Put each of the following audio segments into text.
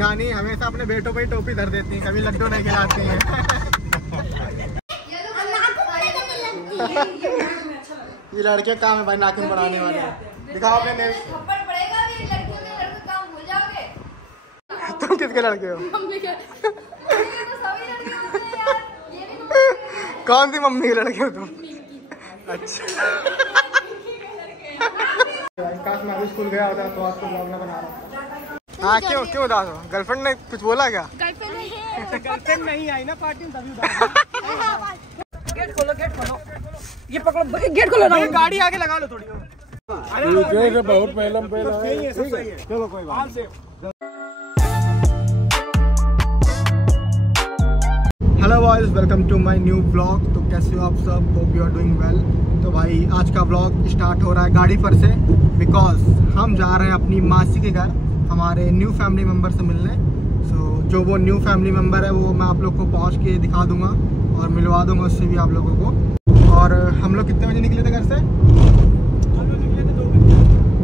नानी हमेशा अपने बेटों पे ही टोपी धर देती है, कभी लड्डू नहीं खिलाती है। ये लड़के काम है भाई, नाखून बढ़ाने वाले। दिखाओ अपने नेल्स। तुम किसके लड़के हो? कौन सी मम्मी के लड़के हो तुम? अच्छा काश मैं भी स्कूल गया होता तो आपको ब्लॉग ना बना रहा। हाँ क्यों उदास हो? गर्लफ्रेंड ने कुछ बोला क्या? गर्लफ्रेंड नहीं आई ना पार्टी में, तभी उदास। गेट खोलो ये पकड़ो, गेट खोलो ना। गाड़ी आगे लगा लो थोड़ी। बहुत पहले चलो कोई बात। Hello boys, welcome to my new blog. तो कैसे हो आप सब? Hope you are doing well. तो भाई आज का ब्लॉग स्टार्ट हो रहा है गाड़ी पर से, बिकॉज हम जा रहे हैं अपनी मासी के घर हमारे न्यू फैमिली मेम्बर से मिलने। सो जो वो न्यू फैमिली मेम्बर है वो मैं आप लोग को पहुंच के दिखा दूंगा और मिलवा दूंगा उससे भी आप लोगों को। और हम लोग कितने बजे निकले थे घर से? हम लोग निकले थे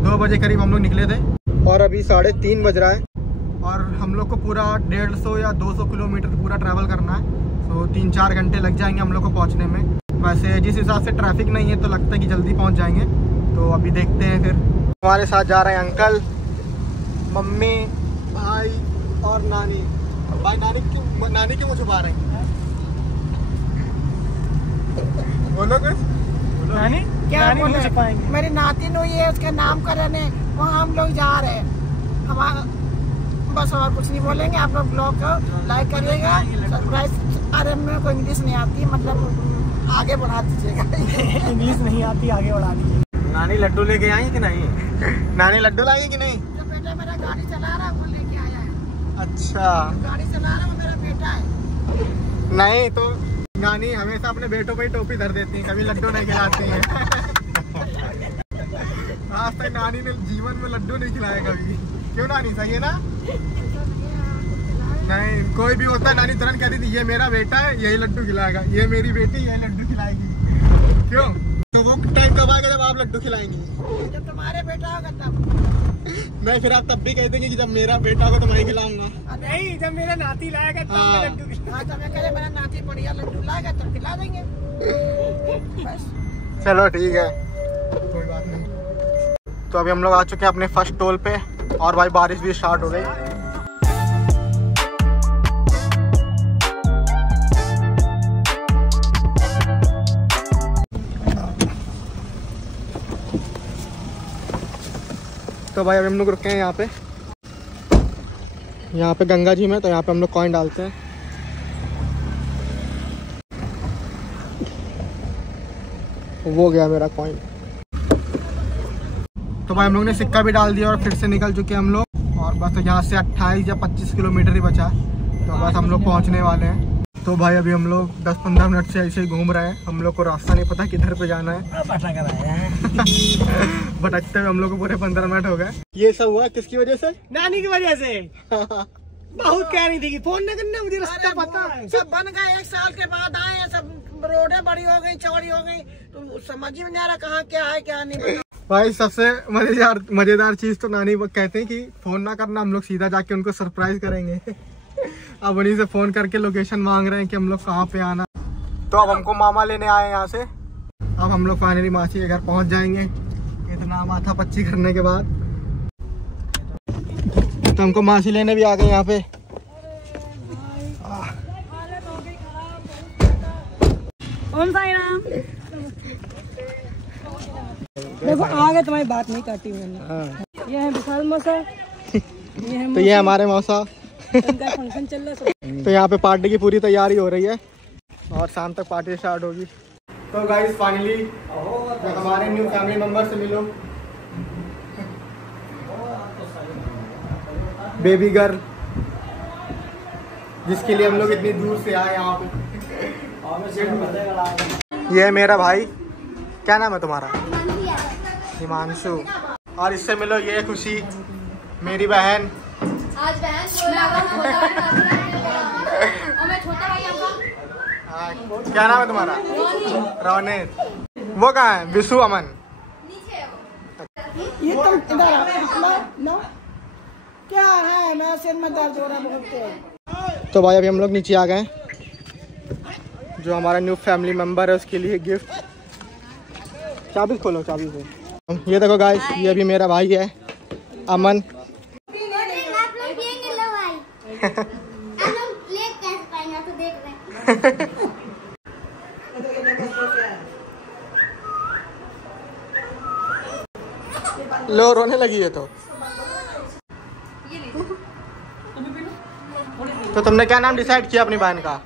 2 बजे करीब हम लोग निकले थे और अभी 3:30 बज रहा है और हम लोग को पूरा 150 या 200 किलोमीटर पूरा ट्रैवल करना है। तो 3-4 घंटे लग जाएंगे हम लोग को पहुंचने में। वैसे जिस हिसाब से ट्रैफिक नहीं है तो लगता है कि जल्दी पहुंच जाएंगे। तो अभी देखते हैं। फिर हमारे साथ जा रहे हैं अंकल, मम्मी, भाई और नानी। भाई नानी क्यों छुपा रहे हैं? बोलो कुछ। नानी क्या छुपाएंगे? मेरी नातिन हुई है, उसके नामकरण है, वहाँ हम लोग जा रहे हैं। हमारा बस और कुछ नहीं बोलेंगे। आप लोग ब्लॉग को लाइक करिएगा, सब्सक्राइब। अरे मेरे को इंग्लिश नहीं आती, मतलब आगे बढ़ा दीजिएगा। इंग्लिश नहीं आती, आगे बढ़ा दीजिए। नानी लड्डू लेके आई कि नहीं? नानी लड्डू लाई कि नहीं? जो बेटा मेरा गाड़ी चला रहा है वो लेके आया है। अच्छा, गाड़ी चला रहा है वो मेरा बेटा है। नहीं तो नानी हमेशा अपने बेटों पे ही टोपी धर देती है, कभी लड्डू नहीं खिलाती है। आज तक नानी ने जीवन में लड्डू नहीं खिलाया कभी। क्यों नानी, सही है ना? नहीं, कोई भी होता है नानी तुरंत कहती थी ये मेरा बेटा है यही लड्डू खिलाएगा, ये मेरी बेटी यही लड्डू खिलाएगी। क्यों? तो वो टाइम कब आएगा जब आप लड्डू खिलाएंगी? जब तुम्हारे बेटा होगा तब। नहीं, फिर आप तब भी कहते कि जब मेरा बेटा होगा तो मैं ही खिलाऊंगा। नहीं, जब मेरा नाती लाएगा तब मैं लड्डू खिलाऊंगा। मेरा नाती बढ़िया लड्डू लाएगा तब खिला देंगे। चलो ठीक है, कोई बात नहीं। तो अभी हम लोग आ चुके हैं अपने फर्स्ट टोल पे और भाई बारिश भी स्टार्ट हो गई। तो भाई अभी हम लोग रुके हैं यहाँ पे गंगा जी में। तो यहाँ पे हम लोग कॉइन डालते हैं। वो गया मेरा कॉइन। तो भाई हम लोग ने सिक्का भी डाल दिया और फिर से निकल चुके हैं हम लोग। और बस यहाँ से 28 या 25 किलोमीटर ही बचा है, तो बस हम लोग पहुँचने वाले हैं। तो भाई अभी हम लोग 10-15 मिनट से ऐसे ही घूम रहे हैं। हम लोग को रास्ता नहीं पता किधर पे जाना है। भटकते हुए हम लोग को पूरे 15 मिनट हो गए। ये सब हुआ किसकी वजह से? नानी की वजह से। बहुत कह रही थी कि फोन न करना, मुझे रास्ता पता है। सब बन गए, 1 साल के बाद आए हैं, सब रोडें बड़ी हो गई, चौड़ी हो गई, तो समझ में नहीं आ रहा कहाँ क्या है क्या नहीं। भाई सबसे मजेदार चीज तो नानी कहते हैं कि फोन ना करना, हम लोग सीधा जाके उनको सरप्राइज करेंगे। अब उन्हीं से फोन करके लोकेशन मांग रहे हैं कि हम लोग कहाँ पे आना। तो अब हमको मामा लेने आए यहाँ से। अब हम लोग फाइनली मासी के घर पहुँच जाएंगे इतना माथा पच्ची करने के बाद। तो हमको मासी लेने भी आ गए यहाँ पे। देखो आगे तुम्हारी बात नहीं करती मैंने। ये है विशाल मौसा, तो ये हमारे मौसा। फंक्शन चल रहा है। तो यहाँ पे पार्टी की पूरी तैयारी हो रही है और शाम तक पार्टी स्टार्ट होगी। तो गाइस फाइनली हमारे न्यू फैमिली मेंबर से मिलो। बेबी गर्ल, जिसके लिए हम लोग इतनी दूर से आए यहाँ पे। ये है मेरा भाई, क्या नाम है तुम्हारा? हिमांशु। और इससे मिलो, ये खुशी मेरी बहन। आज बहन छोटा भाई आपका क्या नाम है तुम्हारा? रोनित। वो कहाँ है? विशु, अमन। ये तुम इधर आओ। क्या क्या है, मेरा सिर में दर्द हो रहा है बहुत। तो भाई अभी हम लोग नीचे आ गए, जो हमारा न्यू फैमिली मेंबर है उसके लिए गिफ्ट। चाबी खोलो, चाबी से। ये देखो गाइस, ये भी मेरा भाई है अमन। लो रोने लगी है तो तुमने क्या नाम डिसाइड किया अपनी बहन का?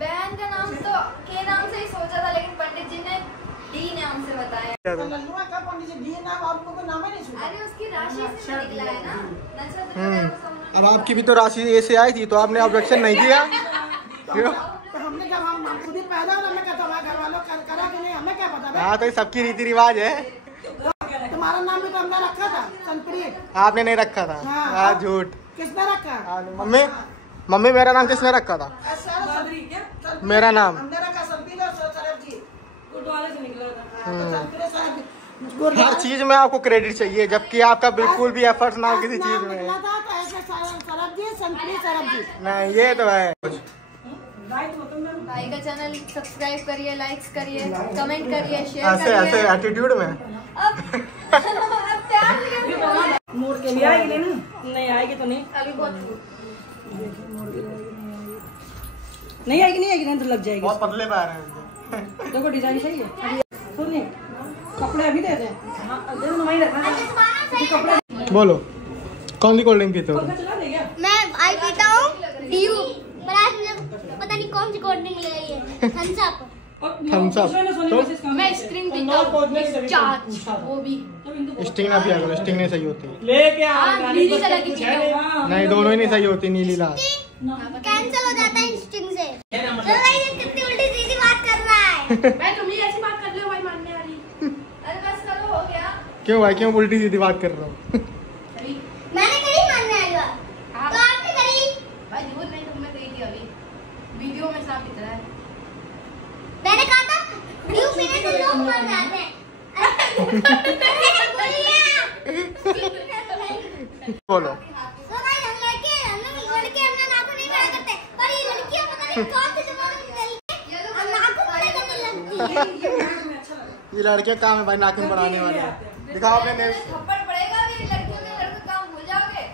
बहन का नाम तो के नाम से ही सोचा था, लेकिन पंडित जी ने डी नाम से बताया। अरे उसकी राशि से निकला है ना, नक्षत्र। अब आपकी भी तो राशि ए से आई थी, तो आपने ऑब्जेक्शन नहीं किया क्यों? हमने जब हम खुद ही पैदा हुए, हमें क्या हमारे घर वालों करा कि नहीं, हमें क्या पता। हाँ तो सबकी रीति रिवाज है। तुम्हारा नाम भी तो हमने रखा था, संप्रीत। आपने नहीं रखा था? हाँ झूठ। किसने रखा? मम्मी, मम्मी मेरा नाम किसने रखा था? मेरा नाम हमने रखा संप्रीत और सरब जी। गुरुद्वारे से निकला था। हर चीज में आपको क्रेडिट चाहिए, जबकि आपका बिल्कुल भी एफर्ट ना हो किसी चीज में। नहीं ये तो है। भाई का चैनल सब्सक्राइब करिए, लाइक्स करिए, कमेंट करिए, शेयर ऐसे करिए। ऐसे एटीट्यूड में अब तैयार मोड़ के लिए आएगी ना? नहीं आएगी तो नहीं, अभी बहुत नहीं आएगी, नहीं आएगी, नहीं तो लग जाएगी। बहुत पतले पैर हैं। देखो डिजाइन सही है। सुनिए, कपड़े अभी दे दे। वहीं रखना कपड़े। बोलो कौन सी कोल्ड ड्रिंक पीते हो? मैं आई पीता हूँ डीयू, पर आज मुझे पता नहीं कौन सी कोल्ड ड्रिंक ले आई है। Thums Up. Thums Up. मैं स्ट्रिंग पीता हूँ, चाच, वो भी स्टिंग ना पिया करो, स्टिंग नहीं सही होती। लेके नीली कलर की पीता हूँ। नहीं दोनों ही नहीं सही होती, नीली लाल। कैंसिल हो जाता है स्टिंग से। चलो भाई ये कितनी उल्टी सीधी बात कर रहा है। मैं तुम ही ऐसी बात कर ले भाई, मानने वाली। अरे बस करो, हो गया। क्यों भाई, क्यों उल्टी सीधी बात कर रहा हूँ? मैंने करी मानने वाली बात, तो आपने करी। भाई झूठ नहीं, तुमने कही थी अभी वीडियो में साफ दिख रहा है। मैंने कहा था डीयू पीने से लोग मर जाते हैं। बोलो तो भाई हम लड़के अपना नाखून नहीं बड़ा करते, पर ये लड़कियां पता नहीं कौन सी जमाने में मिलती है, हम नाखून बड़े करने लगती है। ये लड़के काम है भाई, नाखून बढ़ाने वाले। दिखाओ अपने नेल्स। थप्पड़ पड़ेगा, मेरी लड़कियों के लड़के काम भूल जाओगे।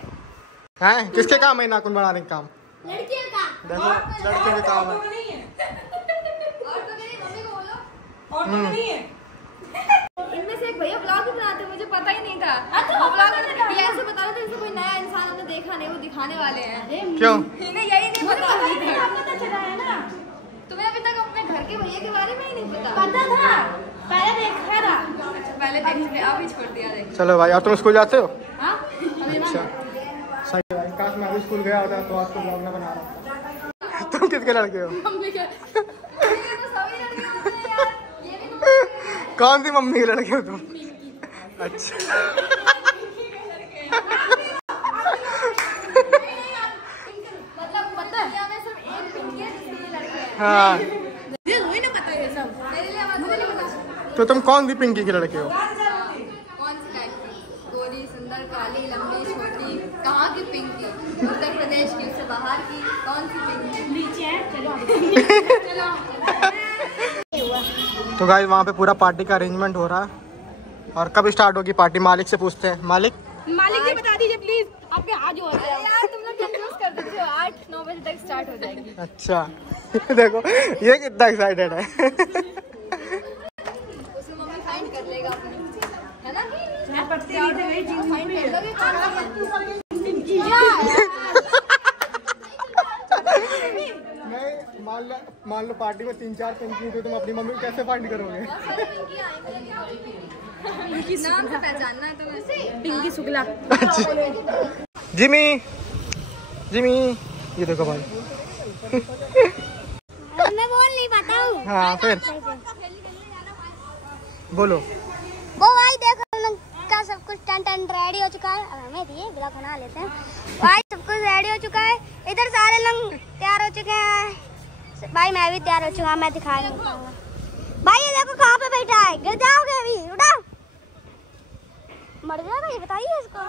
हैं किसके काम है नाखून बढ़ाने का काम? लड़कियों का। देखो लड़कियों के काम है। और तो मेरी मम्मी को बोलो। और तो नहीं है। इनमें से एक भैया ब्लॉग भी बनाते, मुझे पता ही नहीं था। वो ब्लॉग ये ऐसे बता रहे थे जैसे कोई नया इंसान हमने देखा नहीं, वो दिखाने वाले हैं। क्यों? इन्हें यही नहीं पता चला है ना। तुम्हें अभी तक अपने घर के भैया के बारे में ही नहीं पता? पता था, पहले देखा था। अच्छा पहले देखते, अब ही छोड़ दिया देख। चलो भाई, और तुम स्कूल जाते हो? हाँ अच्छा सही भाई, काश मैं भी स्कूल गया होता तो आपको ब्लॉग ना बना रहा। तुम किसके लड़के हो? मम्मी के। तो सभी लड़के होते हैं यार, ये भी कौन सी मम्मी के लड़के हो तुम? अच्छा मतलब पता है हमें सिर्फ एक पिंकी है जिसके लिए लड़के हैं। हाँ मुझे नहीं पता ये सब, मेरे लिए मुझे नहीं पता। तो तुम कौन सी पिंकी के लड़के हो? कौन सी टाइप की? गोरी, सुंदर, काली, लंबी, छोटी? कहाँ की पिंकी? उत्तर प्रदेश की, उससे बाहर की? कौन सी पिंकी? नीचे है, चलो चलो। तो गाइस वहाँ पे पूरा पार्टी का अरेंजमेंट हो रहा है। और कब स्टार्ट होगी पार्टी? मालिक से पूछते हैं। मालिक जी बता दीजिए प्लीज, आपके हाथ जो होते हैं यार, तुम लोग कंफ्यूज कर देते हो। 8-9 बजे तक स्टार्ट हो जाएगी। अच्छा देखो ये कितना एक्साइटेड है। उसमें मम्मी फाइंड कर लेगा अपनी, है ना? फाइंड कर लोगे कौन सी है? नहीं मान लो पार्टी में 3-4 पिंकी तो तुम अपनी मम्मी को कैसे फाइंड करोगे? नाम से पहचानना है तुम्हें। पिंकी शुक्ला। जिमी जिमी, ये देखो भाई। मैं बोल नहीं पाता हूँ। हाँ फिर बोलो। वो भाई देखो हम लोग का सब कुछ टन रेडी हो चुका है। अब हमें दिए ब्लॉग बना लेते हैं। भाई सब कुछ रेडी हो चुका है, इधर सारे लोग तैयार हो चुके हैं। भाई मैं भी तैयार हो चुका, मैं दिखा नहीं पाऊंगा। भाई ये देखो कहाँ पे बैठा है, गिर जाओगे अभी, उठा मर जाएगा ये, बताइए इसको।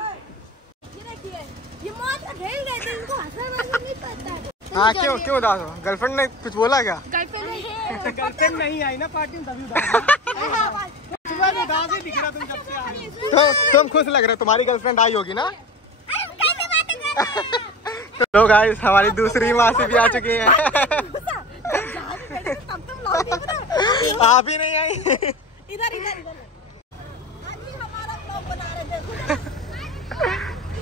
ये मौत का खेल रहे थे, इनको हंसना नहीं पता। हाँ क्यों उदास हो? गर्लफ्रेंड ने कुछ बोला क्या? गर्लफ्रेंड नहीं आई ना पार्टी में, तभी उदास दिख रहा तुम जब से आई। तुम खुश लग रहे हो, तुम्हारी गर्लफ्रेंड आई होगी ना? तो लोग गाइस हमारी दूसरी मासी भी आ चुकी है। आप ही नहीं आई। इधर हमारा ब्लॉग बना रहे थे।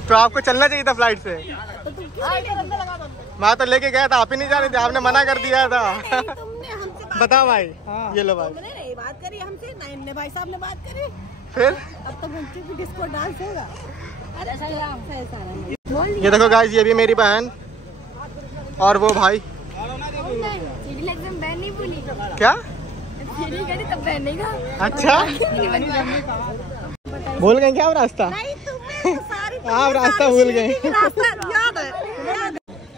तो आपको चलना चाहिए था फ्लाइट से। तो तुम क्यों मैं तो लेके गया था, आप ही नहीं जा रहे थे, आपने मना कर दिया था। तुमने हमसे बताओ भाई। ये लो भाई। तुमने नहीं बात करी हमसे, ना भाई साहब ने बात करी। फिर अब तो बच्चों की डिस्को डांस होगा। अरे ये देखो गाइस, ये भी मेरी बहन और वो भाई। क्या? अच्छा भूल गए क्या आप रास्ता? आप रास्ता भूल गए।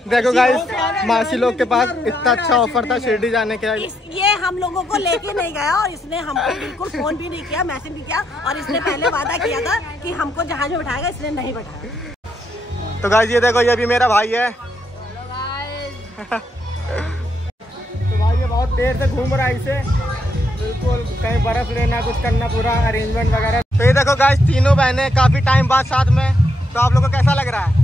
देखो गाइस, मासी लोग के पास इतना अच्छा ऑफर था शिरडी जाने के। ये हम लोगों को लेके नहीं गया और इसने हमको बिल्कुल फोन भी नहीं किया, मैसेज भी किया, और इसने पहले वादा किया था कि हमको जहाज में बैठाएगा, इसने नहीं बैठाया। तो गाइस ये देखो, ये भी मेरा भाई है। तो भाई ये बहुत देर से घूम रहा है, इसे बिल्कुल कहीं बर्फ लेना, कुछ करना, पूरा अरेंजमेंट वगैरह। तो ये देखो गाइस, तीनों बहनें काफी टाइम बाद साथ में। तो आप लोगों को कैसा लग रहा है?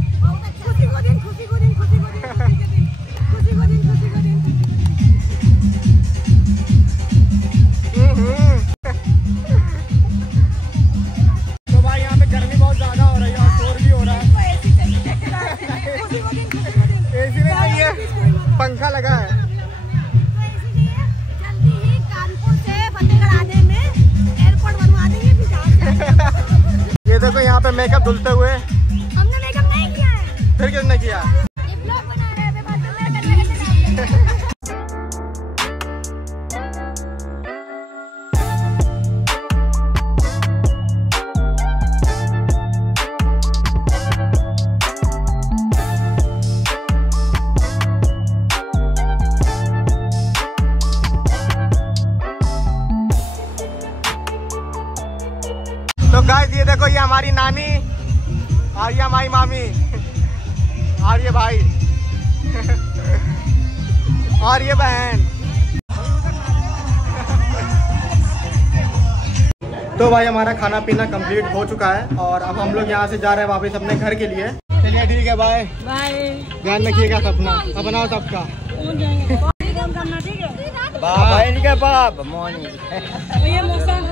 तो भाई यहाँ पे गर्मी बहुत ज्यादा हो रही है और शोर भी हो रहा है। एसी नहीं चाहिए, पंखा लगा है। जल्दी ही कानपुर से फतेहगढ़ आने में एयरपोर्ट बनवा देंगे। ये देखो यहाँ पे मेकअप धुलते हुए। हमने मेकअप नहीं किया है। फिर किसने किया? ये ब्लॉग बना रहे हैं, बात कर रहे हैं। तो गाइस ये देखो, ये हमारी नानी और ये हमारी मामी और ये भाई और ये बहन। तो भाई हमारा खाना पीना कंप्लीट हो चुका है और अब हम लोग यहाँ से जा रहे हैं वापस अपने घर के लिए। चलिए ठीक है, बाय बाय। ध्यान रखिएगा सपना अपना सबका। बाबा इनके बाप मोनी ये मौसम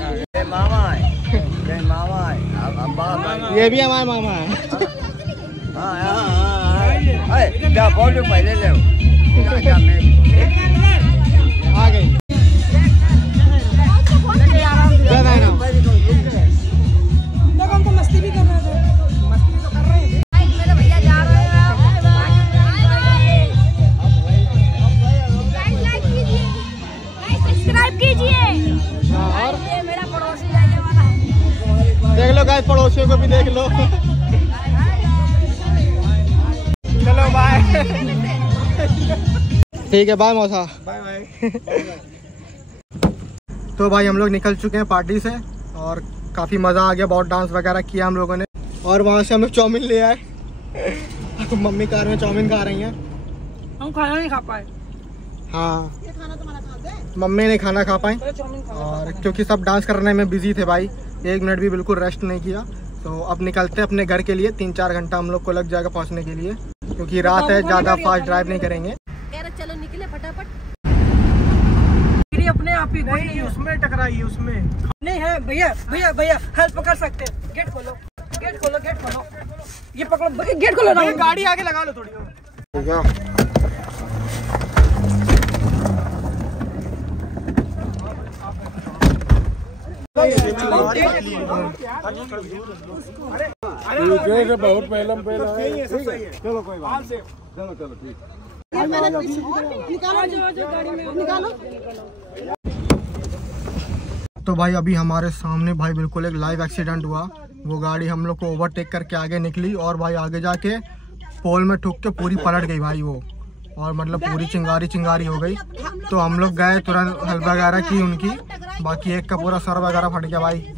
मामा है, मामा है, अब बाबा ये भी हमारा मामा है। हाँ क्या बोलो पहले ले आ गई। देखो हम तो मस्ती भी कर रहे थे। मस्ती तो कर रहे हैं। मेरे भैया जा रहे हैं। सब्सक्राइब कीजिए। और ये मेरा पड़ोसी जाने वाला है। देख लो गाइस, पड़ोसियों को भी देख लो। चलो बाय। ठीक है, बाय मौसा। Bye bye. तो भाई हम लोग निकल चुके हैं पार्टी से और काफ़ी मज़ा आ गया, बहुत डांस वगैरह किया हम लोगों ने। और वहाँ से हम लोग चाउमीन ले आए। मम्मी कार में चाउमीन खा रही हैं, हम खाना नहीं खा पाए। हाँ ये खाना तुम्हारा खा दे। मम्मी ने खाना खा पाई चाउमीन खा। और क्योंकि सब डांस करने में बिजी थे भाई, 1 मिनट भी बिल्कुल रेस्ट नहीं किया। तो अब निकलते हैं अपने घर के लिए। 3-4 घंटा हम लोग को लग जाएगा पहुँचने के लिए, क्योंकि रात है, ज़्यादा फास्ट ड्राइव नहीं करेंगे। कह रहे चलो निकले फटाफट। अपने आप ही नहीं, उसमें टकराई, उसमें नहीं है। भैया भैया भैया हेल्प कर सकते हैं। गेट खोलो, गेट खोलो, गेट खोलो। ये पकड़ो, गेट खोलो ना। गाड़ी आगे लगा लो थोड़ी। ठीक है, बहुत पहले चलो कोई बात नहीं। चलो चलो ठीक। निकालो गाड़ी में, निकालो। तो भाई अभी हमारे सामने भाई बिल्कुल एक लाइव एक्सीडेंट हुआ। वो गाड़ी हम लोग को ओवरटेक करके आगे निकली और भाई आगे जाके पोल में ठुक के पूरी पलट गई भाई वो, और मतलब पूरी चिंगारी हो गई। तो हम लोग गए, तुरंत हेल्प वगैरह की उनकी, बाकी एक का पूरा सर वगैरह फट गया भाई।